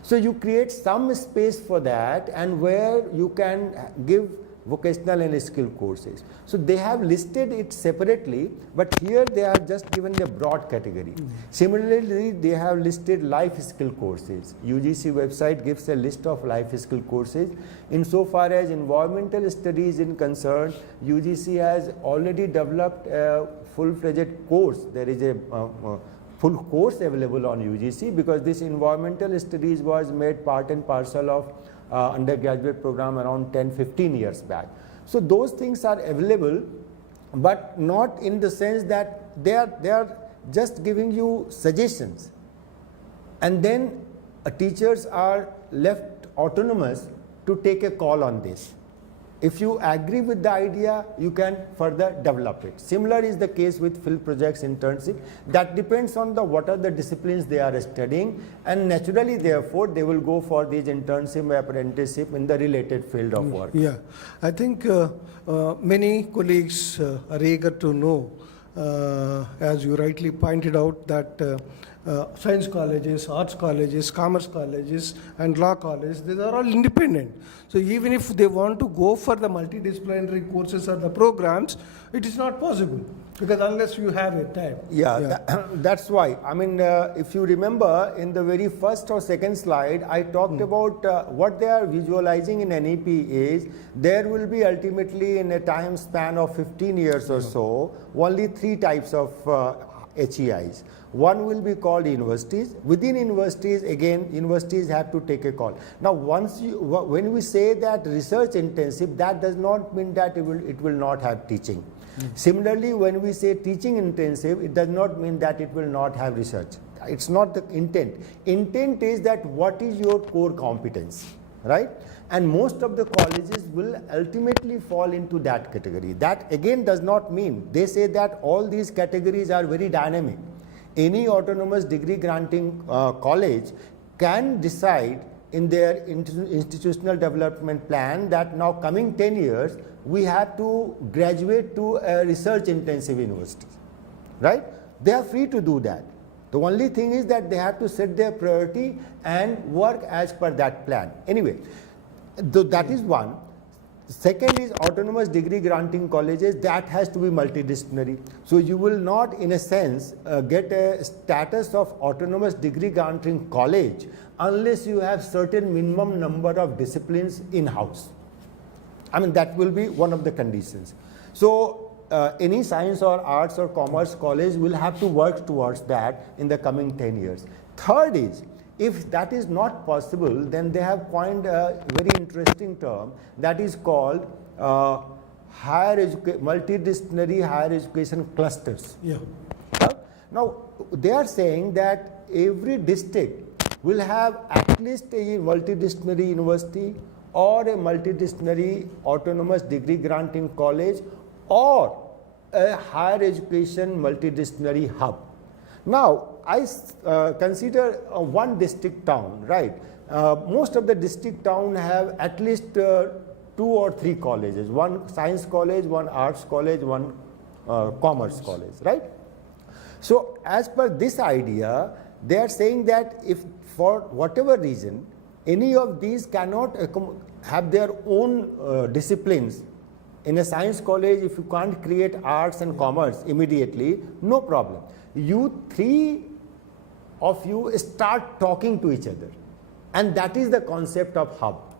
So you create some space for that, and where you can give vocational and skill courses. So they have listed it separately, but here they have just given a broad category. Similarly, they have listed life skill courses. UGC website gives a list of life skill courses. Insofar as environmental studies is concerned, UGC has already developed a full-fledged course. There is a full course available on UGC, because this environmental studies was made part and parcel of undergraduate program around 10-15 years back. So those things are available, but not in the sense that they are just giving you suggestions, and then teachers are left autonomous to take a call on this. If you agree with the idea, you can further develop it. Similar is the case with field projects, internship. That depends on what are the disciplines they are studying, and naturally, therefore, they will go for these internship, apprenticeship in the related field of work. Yeah, I think many colleagues are eager to know, as you rightly pointed out, that science colleges, arts colleges, commerce colleges, and law colleges, these are all independent. So even if they want to go for the multidisciplinary courses or the programs, it is not possible, because unless you have a time. Yeah. That's why. I mean, if you remember, in the very first or second slide, I talked about what they are visualizing in NEP is there will be ultimately, in a time span of 15 years or so, only 3 types of HEIs. One will be called universities. Within universities, again, universities have to take a call. Now, when we say that research intensive, that does not mean that it will not have teaching. Similarly, when we say teaching intensive, it does not mean that it will not have research. It's not the intent. Intent is that what is your core competence, right? And most of the colleges will ultimately fall into that category. That again does not mean, they say that all these categories are very dynamic. Any autonomous degree granting college can decide in their institutional development plan that now coming 10 years we have to graduate to a research intensive university, right? They are free to do that. The only thing is that they have to set their priority and work as per that plan. Anyway, that is one. Second is autonomous degree granting colleges, that has to be multidisciplinary. So you will not in a sense get a status of autonomous degree granting college unless you have certain minimum number of disciplines in-house. I mean, that will be one of the conditions. So any science or arts or commerce college will have to work towards that in the coming 10 years. Third is, if that is not possible, then they have coined a very interesting term that is called multidisciplinary higher education clusters. Yeah. Now, they are saying that every district will have at least a multidisciplinary university or a multidisciplinary autonomous degree granting college or a higher education multidisciplinary hub. Now, I consider one district town, right? Most of the district town have at least 2 or 3 colleges, one science college, one arts college, one commerce college, right? So, as per this idea, they are saying that if for whatever reason, any of these cannot have their own disciplines, in a science college, if you can't create arts and commerce immediately, no problem. You 3 of you start talking to each other, and that is the concept of hub.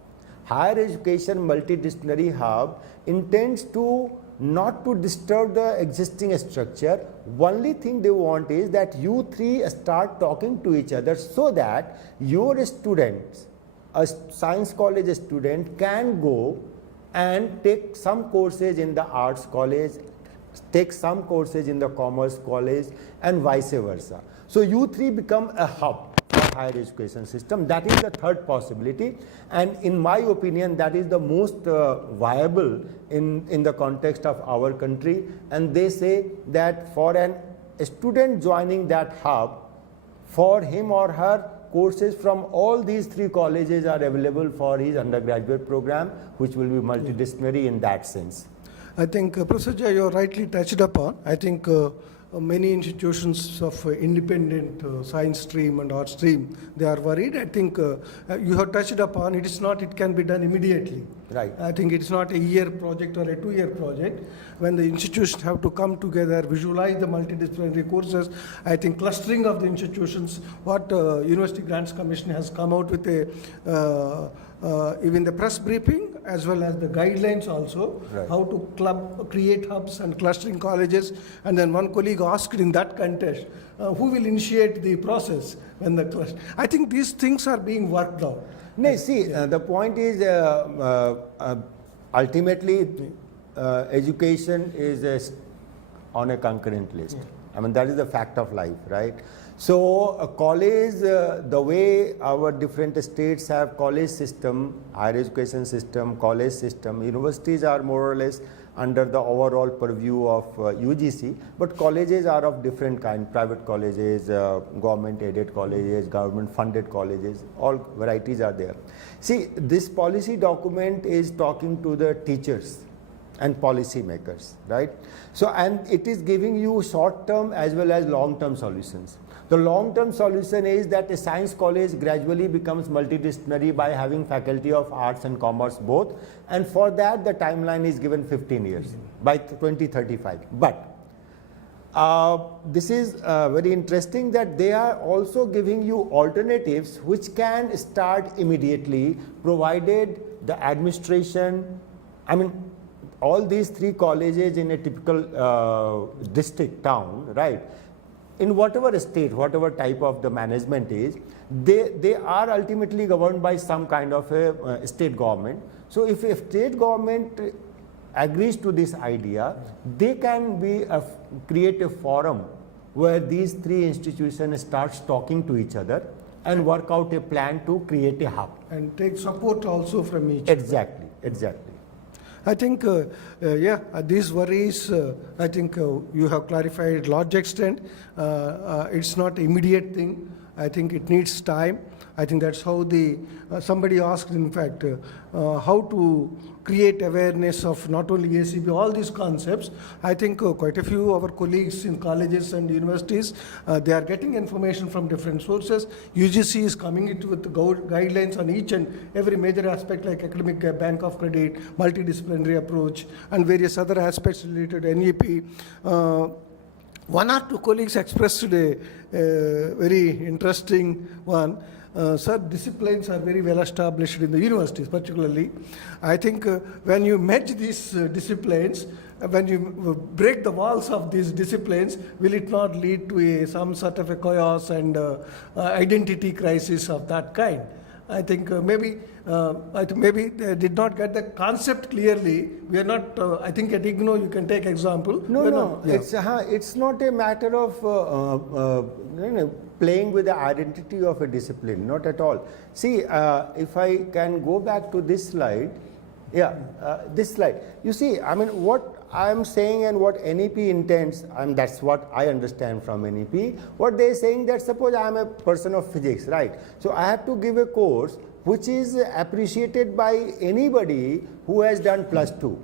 Higher education multidisciplinary hub intends to not to disturb the existing structure. Only thing they want is that you 3 start talking to each other so that your students, a science college student, can go and take some courses in the arts college, take some courses in the commerce college, and vice versa. So you 3 become a hub for higher education system. That is the third possibility, and in my opinion that is the most viable in the context of our country. And they say that for a student joining that hub, for him or her, courses from all these 3 colleges are available for his undergraduate program, which will be multidisciplinary in that sense. I think, Professor Jha, you rightly touched upon. I think many institutions of independent science stream and art stream, they are worried. I think you have touched upon, it can be done immediately. Right. I think it's not a year project or a 2-year project. When the institutions have to come together, visualize the multidisciplinary courses, I think clustering of the institutions, what University Grants Commission has come out with even the press briefing as well as the guidelines also, right, how to create hubs and clustering colleges. And then one colleague asked in that context, who will initiate the process when the cluster? I think these things are being worked out. No, see, the point is ultimately education is on a concurrent list. Yeah. I mean, that is the fact of life, right? So a college, the way our different states have college system, higher education system, college system, universities are more or less under the overall purview of UGC, but colleges are of different kind, private colleges, government aided colleges, government funded colleges, all varieties are there. See, this policy document is talking to the teachers and policy makers, right? So, and it is giving you short term as well as long term solutions. The long term solution is that a science college gradually becomes multidisciplinary by having faculty of arts and commerce both, and for that the timeline is given 15 years by 2035. But this is very interesting that they are also giving you alternatives which can start immediately, provided the administration, I mean, all these 3 colleges in a typical district town, right, in whatever state, whatever type of the management is, they are ultimately governed by some kind of a state government. So if a state government agrees to this idea, they can create a forum where these 3 institutions starts talking to each other and work out a plan to create a hub. And take support also from each Exactly, exactly. I think, these worries, I think you have clarified large extent. It's not immediate thing. I think it needs time. I think that's how somebody asked, in fact, how to create awareness of not only ACB, all these concepts. I think quite a few of our colleagues in colleges and universities, they are getting information from different sources. UGC is coming into with guidelines on each and every major aspect like academic bank of credit, multidisciplinary approach, and various other aspects related to NEP. One or two colleagues expressed today a very interesting one. Sir, disciplines are very well established in the universities, particularly. I think when you merge these disciplines, when you break the walls of these disciplines, will it not lead to some sort of a chaos and identity crisis of that kind? I think maybe they did not get the concept clearly. We are not. I think at IGNO you can take example. No. It's not a matter of playing with the identity of a discipline. Not at all. See, if I can go back to this slide. This slide. You see, I mean, what I am saying and what NEP intends, and that's what I understand from NEP. What they are saying that suppose I am a person of physics, right? So I have to give a course which is appreciated by anybody who has done +2.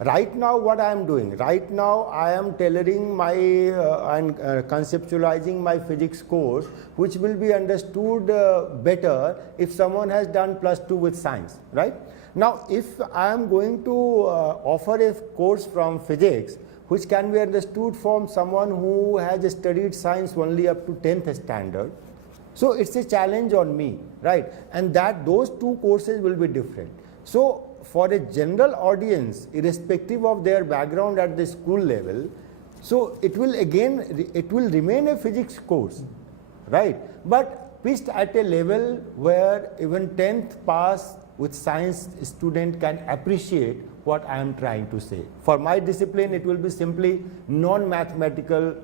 Right now, what I am doing? Right now, I am tailoring my and conceptualizing my physics course, which will be understood better if someone has done +2 with science, right? Now, if I am going to offer a course from physics, which can be understood from someone who has studied science only up to 10th standard, so it's a challenge on me, right? And that those two courses will be different. So, for a general audience, irrespective of their background at the school level, so it will remain a physics course, right? But pitched at a level where even 10th pass with science student can appreciate what I am trying to say. For my discipline, it will be simply non-mathematical,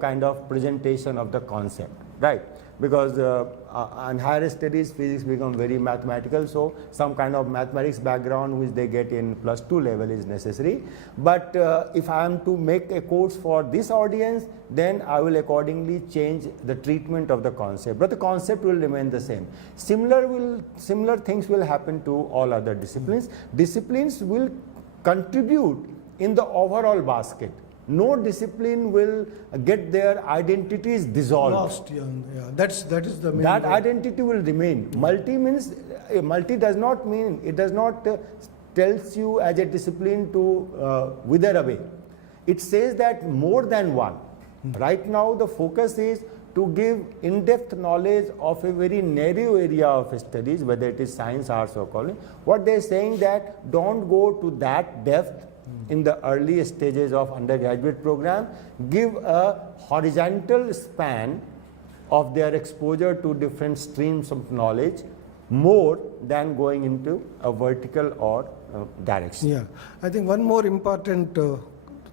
kind of presentation of the concept, right? Because in higher studies, physics become very mathematical, so some kind of mathematics background which they get in +2 level is necessary. But if I am to make a course for this audience, then I will accordingly change the treatment of the concept, but the concept will remain the same. Similar things will happen to all other disciplines. Disciplines will contribute in the overall basket. No discipline will get their identities dissolved. Lost, that is the main. That identity will remain. Multi does not mean, it does not tells you as a discipline to wither away. It says that more than one. Right now the focus is to give in-depth knowledge of a very narrow area of studies, whether it is science, arts or college. What they are saying that don't go to that depth in the early stages of undergraduate program, give a horizontal span of their exposure to different streams of knowledge more than going into a vertical or direction. Yeah, I think one more important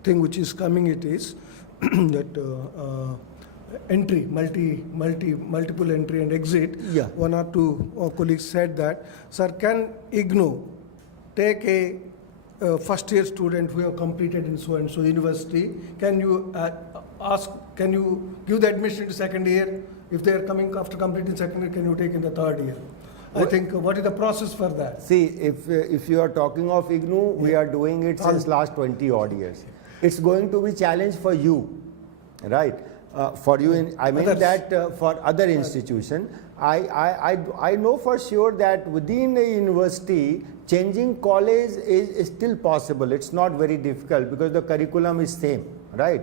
thing which is coming it is that entry, multiple entry and exit. Yeah. One or two colleagues said that, sir, can IGNO take a first year student who have completed in so and so university, can you can you give the admission to second year? If they are coming after completing second year, can you take in the third year? I think what is the process for that? See, if you are talking of IGNO, we are doing it since last 20 odd years. It's going to be challenge for you, right? For you, I mean that for other institution, I know for sure that within a university, changing college is still possible. It's not very difficult because the curriculum is same, right?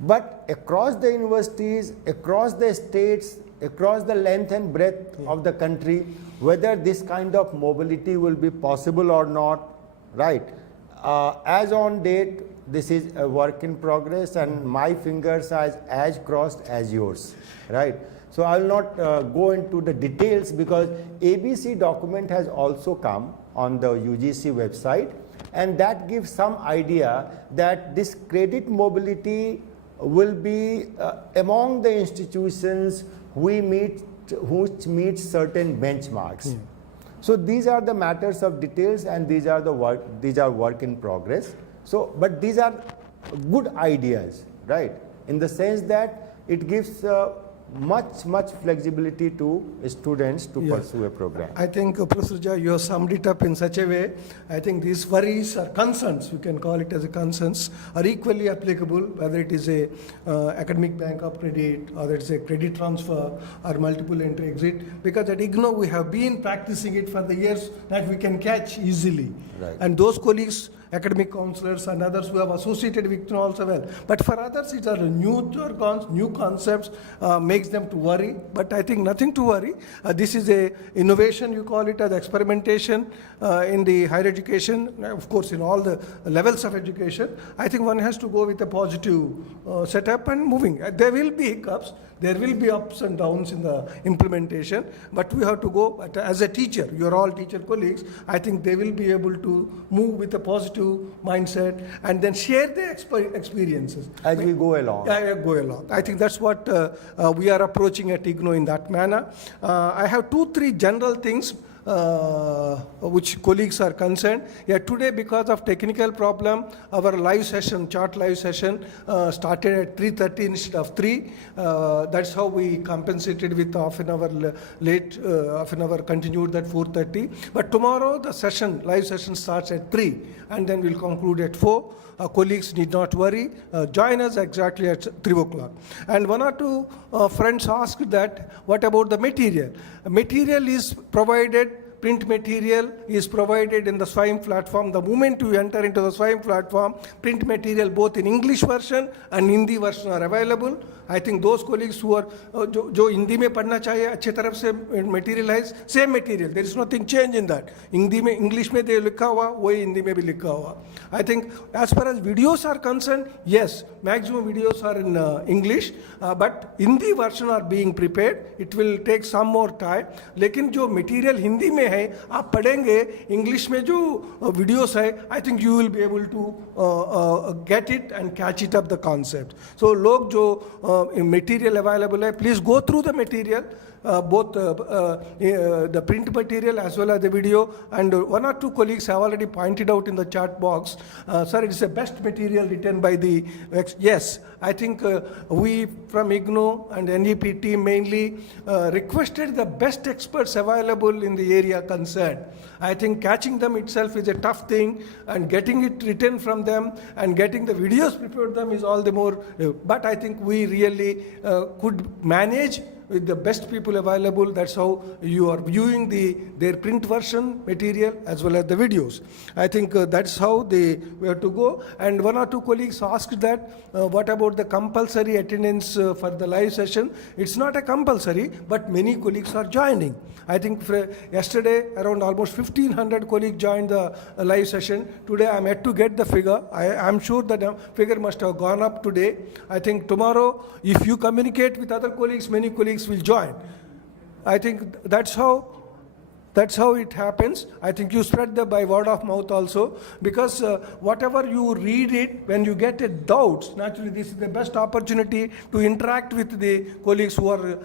But across the universities, across the states, across the length and breadth of the country, whether this kind of mobility will be possible or not, right? As on date, this is a work in progress and my fingers are as crossed as yours, right? So I will not go into the details because ABC document has also come on the UGC website, and that gives some idea that this credit mobility will be among the institutions which meet certain benchmarks. So these are the matters of details, and these are work in progress. So, but these are good ideas, right? In the sense that it gives much flexibility to students to Yeah. pursue a program. I think, Professor Jha, you have summed it up in such a way. I think these worries or concerns, you can call it as a concerns, are equally applicable, whether it is a academic bank of credit, or it's a credit transfer, or multiple entry exit. Because at IGNO, we have been practicing it for the years that we can catch easily. Right. And those colleagues, academic counselors and others who have associated with IGNO also well. But for others, it are new jargons, new concepts, makes them to worry. But I think nothing to worry. This is a innovation, you call it as experimentation in the higher education, of course in all the levels of education. I think one has to go with a positive setup and moving. There will be hiccups, there will be ups and downs in the implementation, but we have to go, but as a teacher, you are all teacher colleagues, I think they will be able to move with a positive mindset and then share their experiences. As we go along. Yeah, go along. I think that's what we are approaching at IGNO in that manner. I have 2-3 general things which colleagues are concerned. Yeah, today because of technical problem, our live session, chart live session, started at 3:30 instead of 3. That's how we compensated with half an hour late, half an hour continued at 4:30. But tomorrow the session, live session starts at 3 and then we'll conclude at 4. Colleagues need not worry. Join us exactly at 3 o'clock. And 1 or 2 friends asked that, what about the material? Material is provided, print material is provided in the SWAYAM platform. The moment you enter into the SWAYAM platform, print material both in English version and Hindi version are available. I think those colleagues who are जो हिंदी में पढ़ना चाहिए अच्छी तरफ से material है, same material, there is nothing change in that. Hindi में English में दे लिखा हुआ वही हिंदी में भी लिखा हुआ. I think as far as videos are concerned, yes, maximum videos are in English, but Hindi version are being prepared. It will take some more time. लेकिन जो material हिंदी में है आप पढ़ेंगे English में जो videos है, I think you will be able to get it and catch it up the concept. So लोग जो material available hai, please go through the material, both the print material as well as the video. And 1 or 2 colleagues have already pointed out in the chat box, sir, it is the best material written by the, yes, I think we from IGNO and NEP team mainly requested the best experts available in the area concerned. I think catching them itself is a tough thing, and getting it written from them and getting the videos prepared them is all the more, but I think we really could manage with the best people available. That's how you are viewing their print version material as well as the videos. I think that's how we have to go. And 1 or 2 colleagues asked that, what about the compulsory attendance for the live session? It's not a compulsory, but many colleagues are joining. I think yesterday around almost 1,500 colleagues joined the live session. Today I'm yet to get the figure. I'm sure that the figure must have gone up today. I think tomorrow, if you communicate with other colleagues, many colleagues will join. I think that's how it happens. I think you spread the by word of mouth also, because whatever you read it, when you get a doubts, naturally this is the best opportunity to interact with the colleagues who are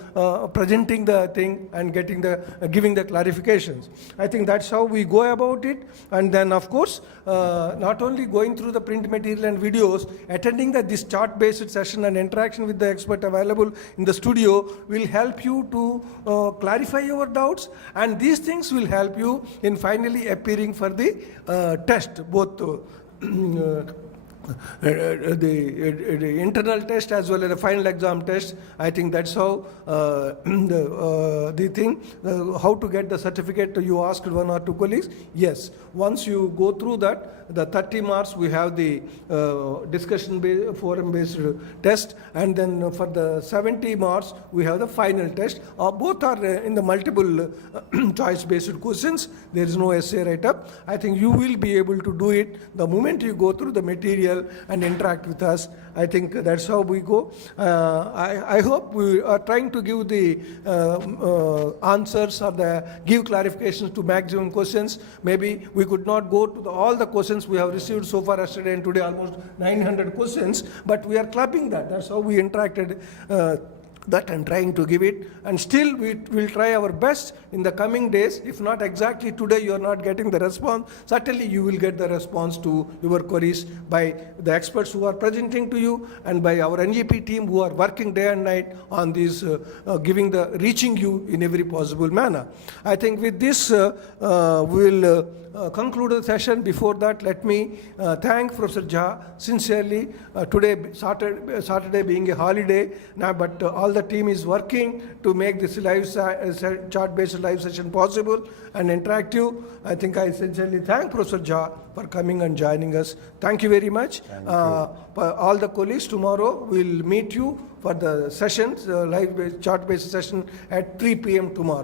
presenting the thing and giving the clarifications. I think that's how we go about it. And then of course, not only going through the print material and videos, attending this chart-based session and interaction with the expert available in the studio will help you to clarify your doubts, and these things will help you in finally appearing for the test, both the internal test as well as the final exam test. I think that's how the thing, how to get the certificate. You asked 1 or 2 colleagues. Yes, once you go through that, the 30 marks, we have the discussion forum based test, and then for the 70 marks, we have the final test. Both are in the multiple choice based questions. There is no essay write-up. I think you will be able to do it the moment you go through the material and interact with us. I think that's how we go. I hope we are trying to give the answers or give clarifications to maximum questions. Maybe we could not go to all the questions we have received so far yesterday and today, almost 900 questions, but we are clubbing that. That's how we interacted that and trying to give it, and still we will try our best in the coming days. If not exactly today you are not getting the response, certainly you will get the response to your queries by the experts who are presenting to you and by our NEP team who are working day and night on this, reaching you in every possible manner. I think with this we will conclude the session. Before that, let me thank Professor Jha sincerely. Today, Saturday being a holiday, now, but all the team is working to make this live chart-based live session possible and interactive. I think I sincerely thank Professor Jha for coming and joining us. Thank you very much. All the colleagues, tomorrow we'll meet you for the sessions, live chart-based session at 3 p.m. tomorrow.